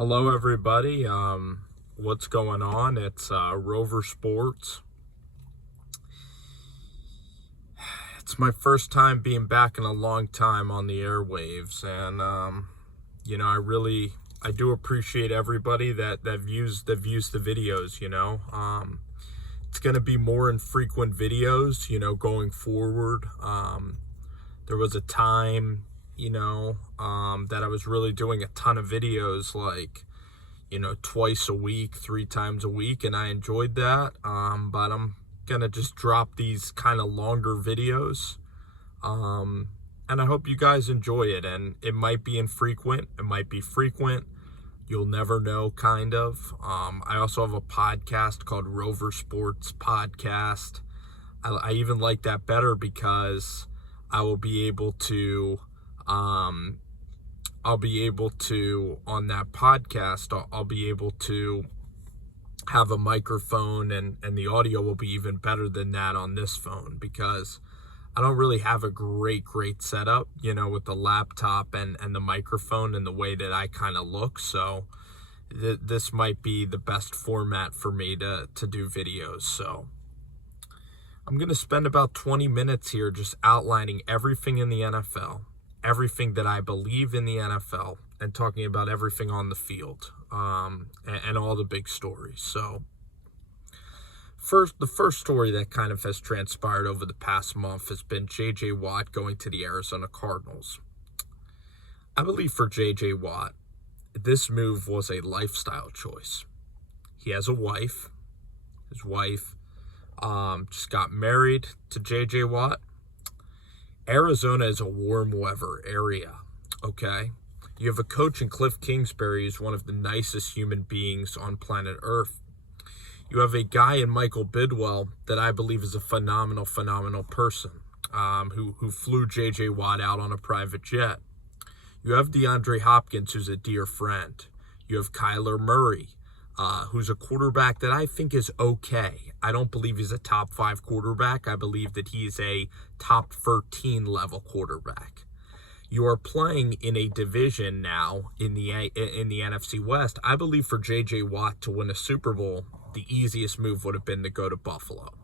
Hello, everybody. What's going on? It's Rover Sports. It's my first time being back in a long time on the airwaves, and I do appreciate everybody that views the videos. It's gonna be more infrequent videos, going forward. There was a time, that I was really doing a ton of videos, like, twice a week, 3 times a week, and I enjoyed that. But I'm gonna just drop these kind of longer videos. And I hope you guys enjoy it. And it might be infrequent, it might be frequent. You'll never know, kind of. I also have a podcast called Rover Sports Podcast. I even like that better because I will be able to, on that podcast, I'll be able to have a microphone, and the audio will be even better than that on this phone, because I don't really have a great setup, with the laptop and the microphone and the way that I kind of look. So this might be the best format for me to do videos. So I'm going to spend about 20 minutes here just outlining everything in the NFL, everything that I believe in the NFL, and talking about everything on the field, and all the big stories. So the first story that kind of has transpired over the past month has been J.J. Watt going to the Arizona Cardinals. I believe for J.J. Watt, this move was a lifestyle choice. He has a wife. His wife just got married to J.J. Watt. Arizona is a warm weather area, okay? You have a coach in Cliff Kingsbury who's one of the nicest human beings on planet Earth. You have a guy in Michael Bidwell that I believe is a phenomenal person, who flew J.J. Watt out on a private jet. You have DeAndre Hopkins, who's a dear friend. You have Kyler Murray, who's a quarterback that I think is okay. I don't believe he's a top 5 quarterback. I believe that he's a top 13 level quarterback. You are playing in a division now in the NFC West. I believe for J.J. Watt to win a Super Bowl, the easiest move would have been to go to Buffalo.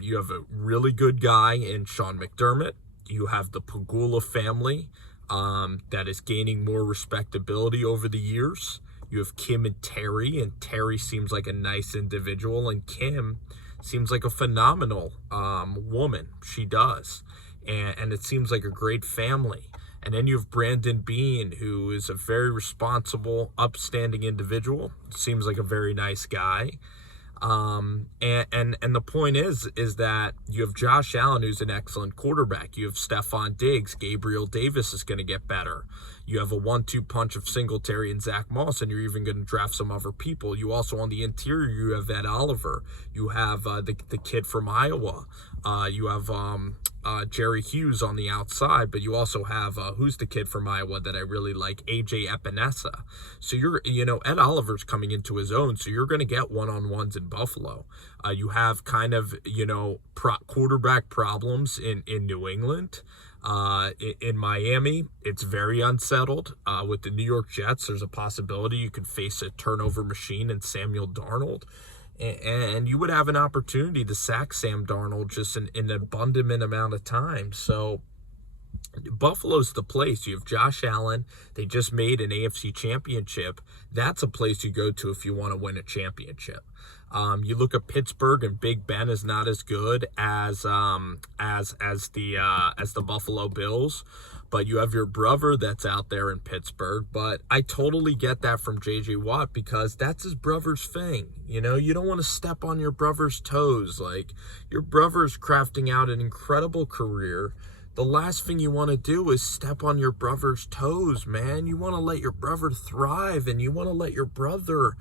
You have a really good guy in Sean McDermott. You have the Pagula family that is gaining more respectability over the years. You have Kim and Terry seems like a nice individual, and Kim seems like a phenomenal woman. She does. And it seems like a great family. And then you have Brandon Beane, who is a very responsible, upstanding individual. Seems like a very nice guy. And the point is that you have Josh Allen, who's an excellent quarterback. You have Stephon Diggs. Gabriel Davis is going to get better. You have a 1-2 punch of Singletary and Zach Moss, and you're even going to draft some other people. You also, on the interior, you have Ed Oliver. You have the kid from Iowa. You have Jerry Hughes on the outside, but you also have who's the kid from Iowa that I really like, AJ Epinesa. So Ed Oliver's coming into his own, so you're going to get one-on-ones in Buffalo. You have kind of quarterback problems in New England. In Miami, it's very unsettled. With the New York Jets, there's a possibility you could face a turnover machine in Samuel Darnold. And you would have an opportunity to sack Sam Darnold just in an abundant amount of time. So Buffalo's the place. You have Josh Allen. They just made an AFC championship. That's a place you go to if you want to win a championship. You look at Pittsburgh, and Big Ben is not as good as the Buffalo Bills. But you have your brother that's out there in Pittsburgh. But I totally get that from J.J. Watt, because that's his brother's thing. You don't want to step on your brother's toes. Like, your brother's crafting out an incredible career. The last thing you want to do is step on your brother's toes, man. You want to let your brother thrive, and you want to let your brother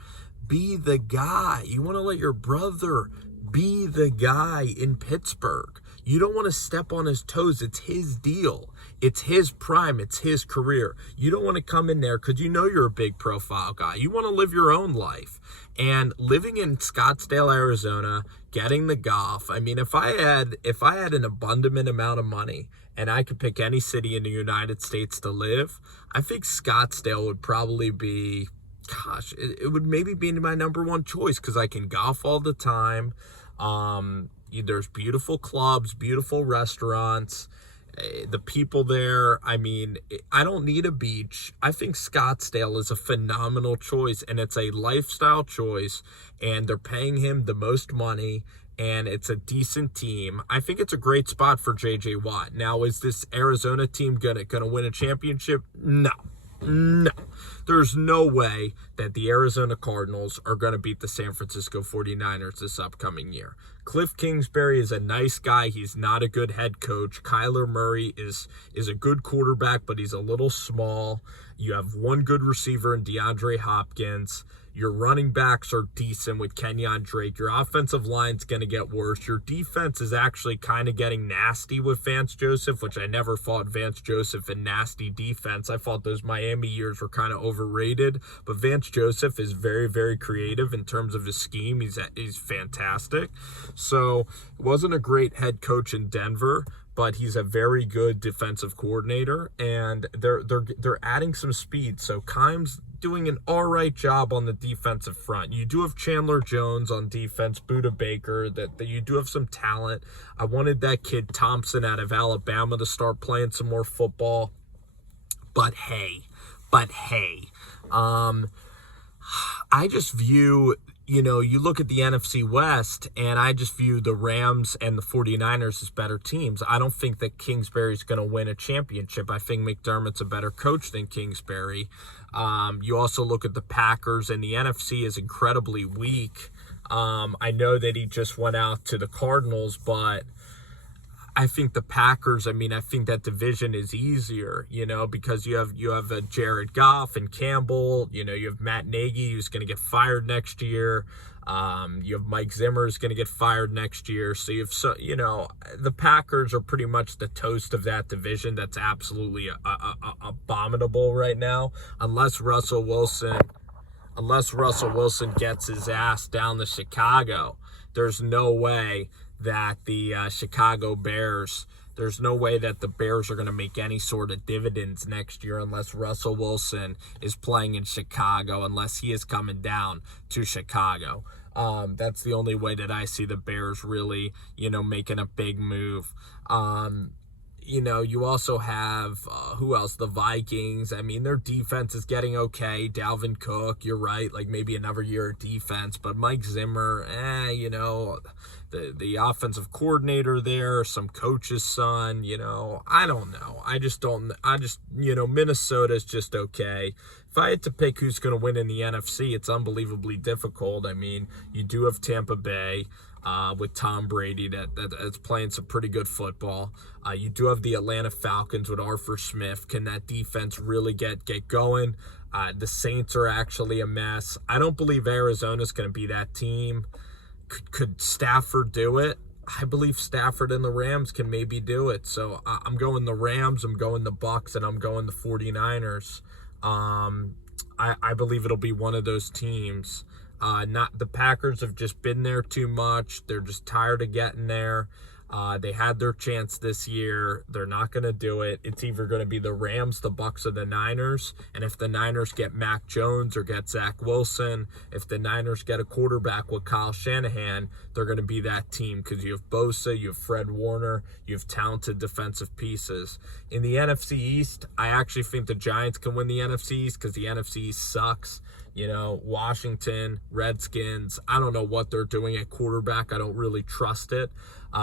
be the guy. You want to let your brother be the guy in Pittsburgh. You don't want to step on his toes. It's his deal. It's his prime. It's his career. You don't want to come in there because you're a big profile guy. You want to live your own life. And living in Scottsdale, Arizona, getting the golf. I mean, if I had an abundant amount of money and I could pick any city in the United States to live, I think Scottsdale would probably be, it would maybe be my number one choice because I can golf all the time. There's beautiful clubs, beautiful restaurants. The people there, I mean, I don't need a beach. I think Scottsdale is a phenomenal choice, and it's a lifestyle choice, and they're paying him the most money, and it's a decent team. I think it's a great spot for J.J. Watt. Now, is this Arizona team gonna win a championship? No. There's no way that the Arizona Cardinals are going to beat the San Francisco 49ers this upcoming year. Cliff Kingsbury is a nice guy. He's not a good head coach. Kyler Murray is a good quarterback, but he's a little small. You have one good receiver in DeAndre Hopkins. Your running backs are decent with Kenyon Drake. Your offensive line's going to get worse. Your defense is actually kind of getting nasty with Vance Joseph, which I never thought Vance Joseph a nasty defense. I thought those Miami years were kind of overrated. But Vance Joseph is very, very creative in terms of his scheme. He's fantastic. So it wasn't a great head coach in Denver, but he's a very good defensive coordinator, and they're adding some speed. So Keim's doing an all right job on the defensive front. You do have Chandler Jones on defense, Buda Baker, that you do have some talent. I wanted that kid Thompson out of Alabama to start playing some more football. But hey, I just view, you look at the NFC West, and I just view the Rams and the 49ers as better teams. I don't think that Kingsbury's going to win a championship. I think McDermott's a better coach than Kingsbury. You also look at the Packers, and the NFC is incredibly weak. I know that he just went out to the Cardinals, but I think the Packers, I think that division is easier, because you have a Jared Goff and Campbell, you have Matt Nagy, who's going to get fired next year. You have Mike Zimmer, who's going to get fired next year. So the Packers are pretty much the toast of that division. That's absolutely abominable right now, unless Russell Wilson gets his ass down to Chicago. There's no way that the Chicago Bears, there's no way that the Bears are going to make any sort of dividends next year unless Russell Wilson is playing in Chicago, unless he is coming down to Chicago. That's the only way that I see the Bears really, making a big move. You also have, who else? The Vikings. Their defense is getting okay. Dalvin Cook, you're right, maybe another year of defense. But Mike Zimmer, the offensive coordinator there, some coach's son, I don't know. Minnesota's just okay. If I had to pick who's going to win in the NFC, it's unbelievably difficult. You do have Tampa Bay. With Tom Brady that's playing some pretty good football. You do have the Atlanta Falcons with Arthur Smith. Can that defense really get going? The Saints are actually a mess. I don't believe Arizona's going to be that team. Could Stafford do it? I believe Stafford and the Rams can maybe do it. So I'm going the Rams, I'm going the Bucks, and I'm going the 49ers. I believe it'll be one of those teams. Not the Packers have just been there too much. They're just tired of getting there. They had their chance this year. They're not going to do it. It's either going to be the Rams, the Bucks, or the Niners. And if the Niners get Mac Jones or get Zach Wilson, if the Niners get a quarterback with Kyle Shanahan, they're going to be that team because you have Bosa, you have Fred Warner, you have talented defensive pieces. In the NFC East, I actually think the Giants can win the NFC East because the NFC East sucks. Washington, Redskins, I don't know what they're doing at quarterback. I don't really trust it.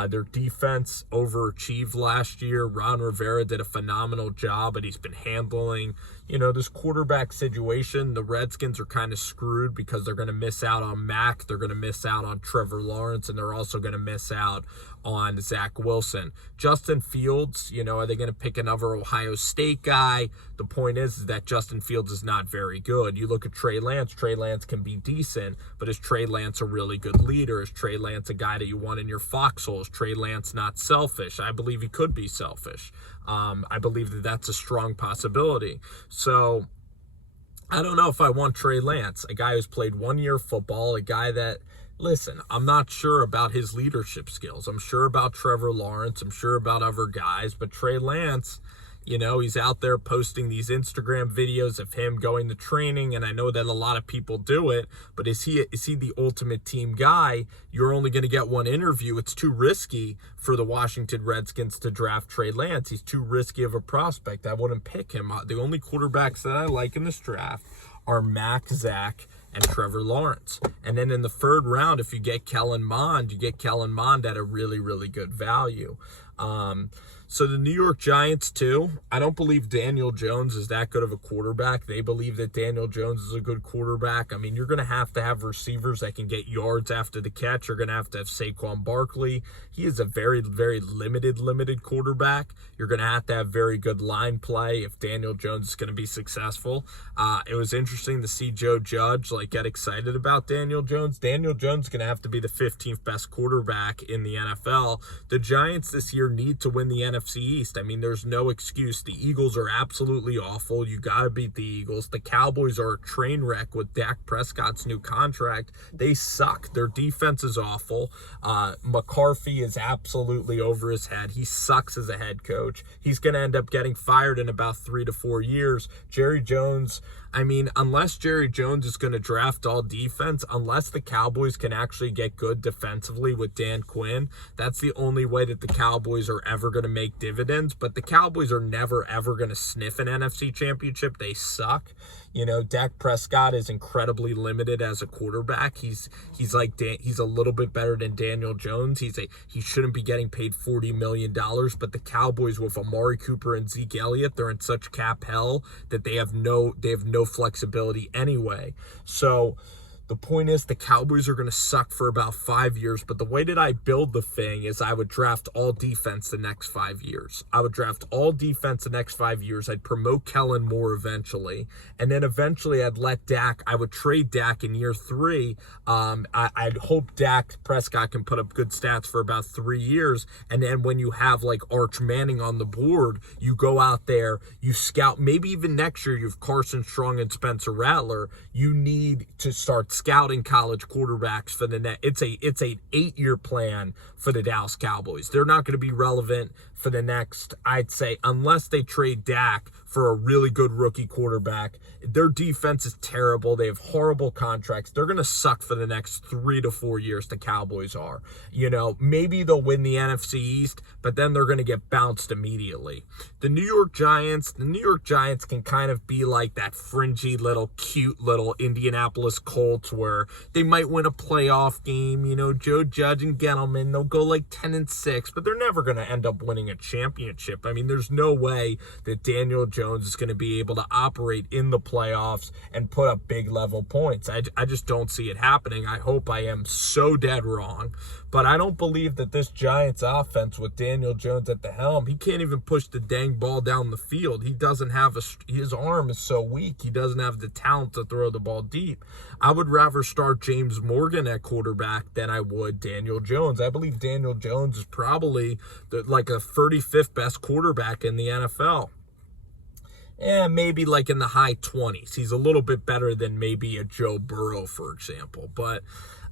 Their defense overachieved last year. Ron Rivera did a phenomenal job, but he's been handling, this quarterback situation. The Redskins are kind of screwed because they're going to miss out on Mac. They're going to miss out on Trevor Lawrence, and they're also going to miss out on Zach Wilson. Justin Fields, are they going to pick another Ohio State guy? The point is that Justin Fields is not very good. You look at Trey Lance. Trey Lance can be decent, but is Trey Lance a really good leader? Is Trey Lance a guy that you want in your foxhole? Is Trey Lance not selfish? I believe he could be selfish. I believe that that's a strong possibility. So I don't know if I want Trey Lance, a guy who's played 1 year of football, a guy that Listen, I'm not sure about his leadership skills. I'm sure about Trevor Lawrence. I'm sure about other guys. But Trey Lance, he's out there posting these Instagram videos of him going to training, and I know that a lot of people do it, but is he the ultimate team guy? You're only going to get one interview. It's too risky for the Washington Redskins to draft Trey Lance. He's too risky of a prospect. I wouldn't pick him. The only quarterbacks that I like in this draft are Mac, Zach, and Trevor Lawrence. And then in the third round, if you get Kellen Mond, you get Kellen Mond at a really, really good value. So the New York Giants, too, I don't believe Daniel Jones is that good of a quarterback. They believe that Daniel Jones is a good quarterback. I mean, you're going to have receivers that can get yards after the catch. You're going to have Saquon Barkley. He is a very, very limited quarterback. You're going to have very good line play if Daniel Jones is going to be successful. It was interesting to see Joe Judge get excited about Daniel Jones. Daniel Jones is going to have to be the 15th best quarterback in the NFL. The Giants this year need to win the NFC East. I mean, there's no excuse. The Eagles are absolutely awful. You got to beat the Eagles. The Cowboys are a train wreck with Dak Prescott's new contract. They suck. Their defense is awful. McCarthy is absolutely over his head. He sucks as a head coach. He's going to end up getting fired in about 3 to 4 years. Jerry Jones, I mean, unless Jerry Jones is going to draft all defense, unless the Cowboys can actually get good defensively with Dan Quinn, that's the only way that the Cowboys are ever going to make dividends. But the Cowboys are never, ever going to sniff an NFC championship. They suck. Dak Prescott is incredibly limited as a quarterback. He's a little bit better than Daniel Jones. He shouldn't be getting paid $40 million, but the Cowboys with Amari Cooper and Zeke Elliott, they're in such cap hell that they have no flexibility anyway. So the point is the Cowboys are going to suck for about 5 years, but the way that I build the thing is I would draft all defense the next 5 years. I'd promote Kellen Moore eventually, and then eventually I'd I would trade Dak in year 3. I'd hope Dak Prescott can put up good stats for about 3 years, and then when you have Arch Manning on the board, you go out there, you scout, maybe even next year you have Carson Strong and Spencer Rattler. You need to start scouting college quarterbacks for the net. It's an 8-year plan for the Dallas Cowboys. They're not going to be relevant for the next, I'd say, unless they trade Dak for a really good rookie quarterback. Their defense is terrible. They have horrible contracts. They're going to suck for the next 3 to 4 years, the Cowboys are. Maybe they'll win the NFC East, but then they're going to get bounced immediately. The New York Giants can kind of be like that fringy little, cute little Indianapolis Colts where they might win a playoff game. Joe Judge and Gettleman, they'll go 10-6, but they're never going to end up winning a championship. I mean, there's no way that Daniel Jones is going to be able to operate in the playoffs and put up big level points. I just don't see it happening. I hope I am so dead wrong, but I don't believe that this Giants offense with Daniel Jones at the helm, he can't even push the dang ball down the field. He doesn't have his arm is so weak. He doesn't have the talent to throw the ball deep. I would rather start James Morgan at quarterback than I would Daniel Jones. I believe Daniel Jones is probably a 35th best quarterback in the NFL. Maybe in the high 20s. He's a little bit better than maybe a Joe Burrow, for example. But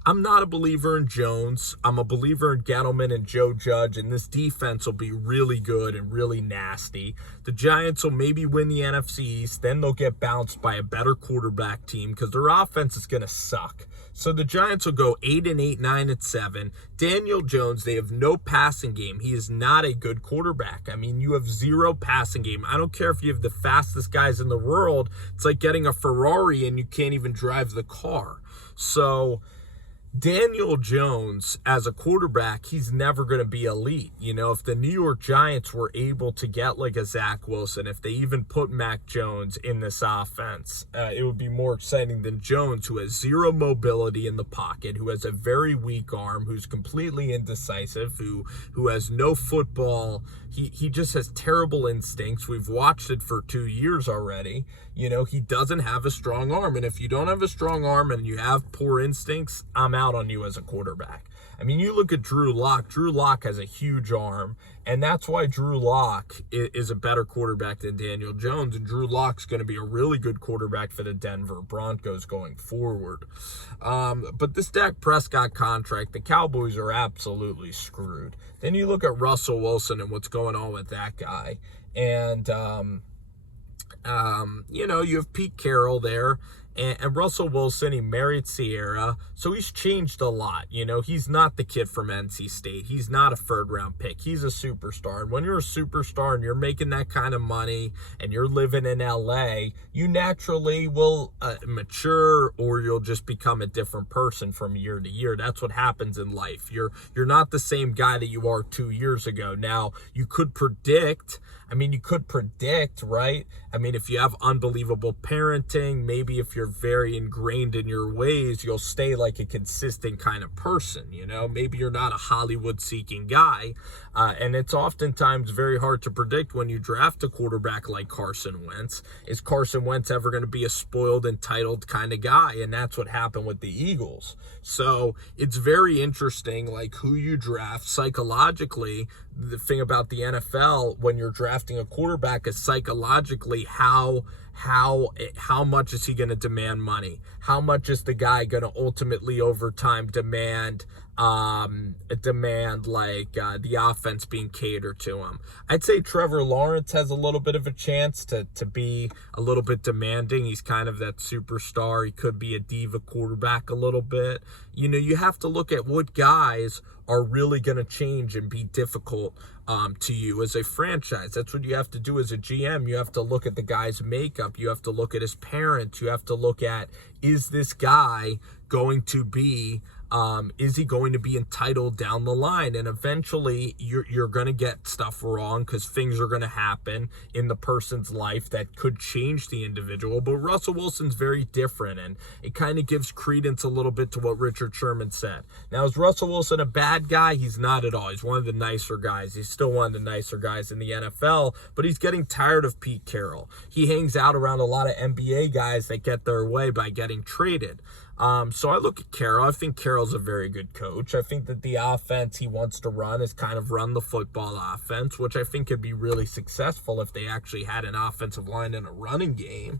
I'm not a believer in Jones. I'm a believer in Gettleman and Joe Judge, and this defense will be really good and really nasty. The Giants will maybe win the NFC East. Then they'll get bounced by a better quarterback team because their offense is going to suck. So the Giants will go 8-8, 9-7. Daniel Jones, they have no passing game. He is not a good quarterback. I mean, you have zero passing game. I don't care if you have the fastest guys in the world. It's like getting a Ferrari and you can't even drive the car. So Daniel Jones, as a quarterback, he's never going to be elite. If the New York Giants were able to get a Zach Wilson, if they even put Mac Jones in this offense, it would be more exciting than Jones, who has zero mobility in the pocket, who has a very weak arm, who's completely indecisive, who has no football. He just has terrible instincts. We've watched it for 2 years already. He doesn't have a strong arm. And if you don't have a strong arm and you have poor instincts, I'm out on you as a quarterback. I mean, you look at Drew Lock. Drew Lock has a huge arm, and that's why Drew Lock is a better quarterback than Daniel Jones, and Drew Lock's going to be a really good quarterback for the Denver Broncos going forward. But this Dak Prescott contract, the Cowboys are absolutely screwed. Then you look at Russell Wilson and what's going on with that guy, and you have Pete Carroll there. And Russell Wilson, he married Sierra, so he's changed a lot. He's not the kid from NC State. He's not a third-round pick. He's a superstar. And when you're a superstar and you're making that kind of money and you're living in L.A., you naturally will mature, or you'll just become a different person from year to year. That's what happens in life. You're not the same guy that you are 2 years ago. Now, you could predict, right? If you have unbelievable parenting, maybe if you're very ingrained in your ways, you'll stay like a consistent kind of person. Maybe you're not a Hollywood seeking guy, and it's oftentimes very hard to predict when you draft a quarterback like Carson Wentz. Is Carson Wentz ever going to be a spoiled, entitled kind of guy? And that's what happened with the Eagles. So it's very interesting, like, who you draft psychologically. The thing about the NFL when you're drafting a quarterback is psychologically how much is he going to demand money? How much is the guy going to ultimately over time demand the offense being catered to him? I'd say Trevor Lawrence has a little bit of a chance to be a little bit demanding. He's kind of that superstar. He could be a diva quarterback a little bit. You have to look at what guys are really going to change and be difficult to you as a franchise. That's what you have to do as a GM. You have to look at the guy's makeup. You have to look at his parents. You have to look at, is this guy going to be is he going to be entitled down the line? And eventually you're going to get stuff wrong because things are going to happen in the person's life that could change the individual. But Russell Wilson's very different, and it kind of gives credence a little bit to what Richard Sherman said. Now, is Russell Wilson a bad guy? He's not at all. He's one of the nicer guys. He's still one of the nicer guys in the NFL, but he's getting tired of Pete Carroll. He hangs out around a lot of NBA guys that get their way by getting traded. So I look at Carroll. I think Carroll's a very good coach. I think that the offense he wants to run is kind of run the football offense, which I think could be really successful if they actually had an offensive line and a running game.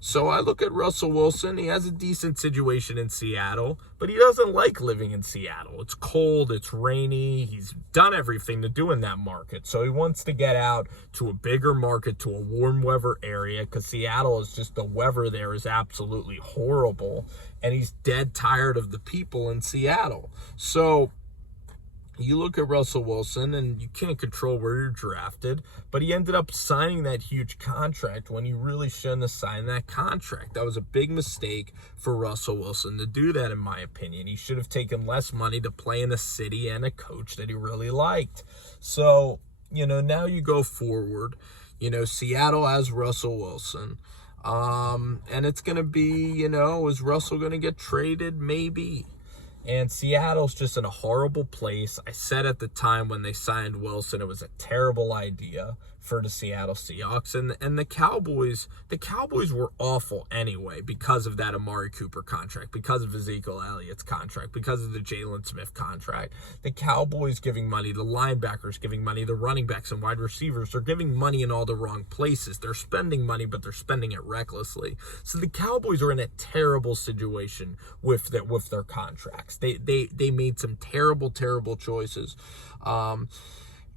So I look at Russell Wilson. He has a decent situation in Seattle, but he doesn't like living in Seattle. It's cold, it's rainy. He's done everything to do in that market. So he wants to get out to a bigger market, to a warm weather area, because Seattle is just, the weather there is absolutely horrible. And he's dead tired of the people in Seattle. So you look at Russell Wilson, and you can't control where you're drafted, but he ended up signing that huge contract when you really shouldn't have signed that contract. That was a big mistake for Russell Wilson to do that, in my opinion. He should have taken less money to play in a city and a coach that he really liked. So, now you go forward. Seattle has Russell Wilson. And it's going to be, is Russell going to get traded? Maybe. And Seattle's just in a horrible place. I said at the time when they signed Wilson, it was a terrible idea for the Seattle Seahawks. And the Cowboys were awful anyway because of that Amari Cooper contract, because of Ezekiel Elliott's contract, because of the Jalen Smith contract. The Cowboys giving money, the linebackers giving money, the running backs and wide receivers, they're giving money in all the wrong places. They're spending money, but they're spending it recklessly. So the Cowboys are in a terrible situation with their contracts. They made some terrible choices.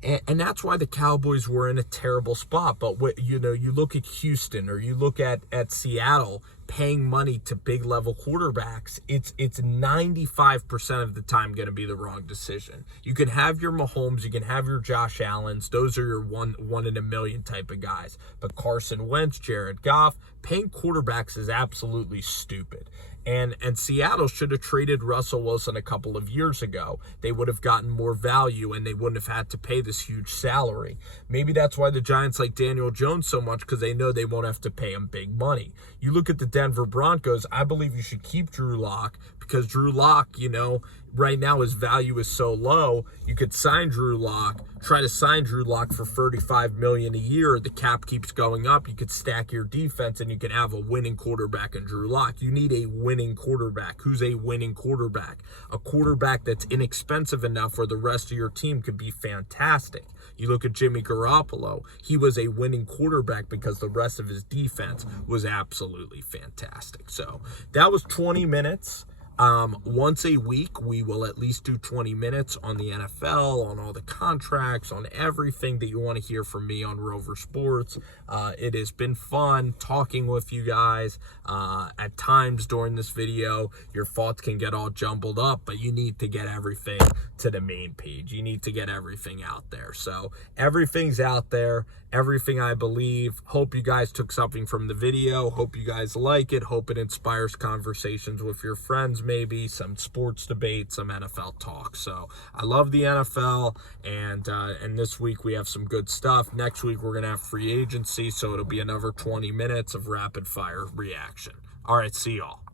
And that's why the Cowboys were in a terrible spot. But you look at Houston, or you look at Seattle paying money to big level quarterbacks, it's 95% of the time going to be the wrong decision. You can have your Mahomes, you can have your Josh Allens, those are your one in a million type of guys. But Carson Wentz, Jared Goff, paying quarterbacks is absolutely stupid. And Seattle should have traded Russell Wilson a couple of years ago. They would have gotten more value, and they wouldn't have had to pay this huge salary. Maybe that's why the Giants like Daniel Jones so much, because they know they won't have to pay him big money. You look at the Denver Broncos, I believe you should keep Drew Lock, because Drew Lock, right now his value is so low, you could sign Drew Lock, try to sign Drew Lock for $35 million a year. The cap keeps going up. You could stack your defense and you can have a winning quarterback in Drew Lock. You need a winning quarterback. Who's a winning quarterback? A quarterback that's inexpensive enough where the rest of your team could be fantastic. You look at Jimmy Garoppolo. He was a winning quarterback because the rest of his defense was absolutely fantastic. So that was 20 minutes. Once a week, we will at least do 20 minutes on the NFL, on all the contracts, on everything that you want to hear from me on Rover Sports. It has been fun talking with you guys. At times during this video, your thoughts can get all jumbled up, but you need to get everything to the main page. You need to get everything out there. So everything's out there, everything I believe. Hope you guys took something from the video. Hope you guys like it. Hope it inspires conversations with your friends, maybe some sports debate, some NFL talk. So I love the NFL, and this week we have some good stuff. Next week we're gonna have free agency, so it'll be another 20 minutes of rapid fire reaction. All right, see y'all.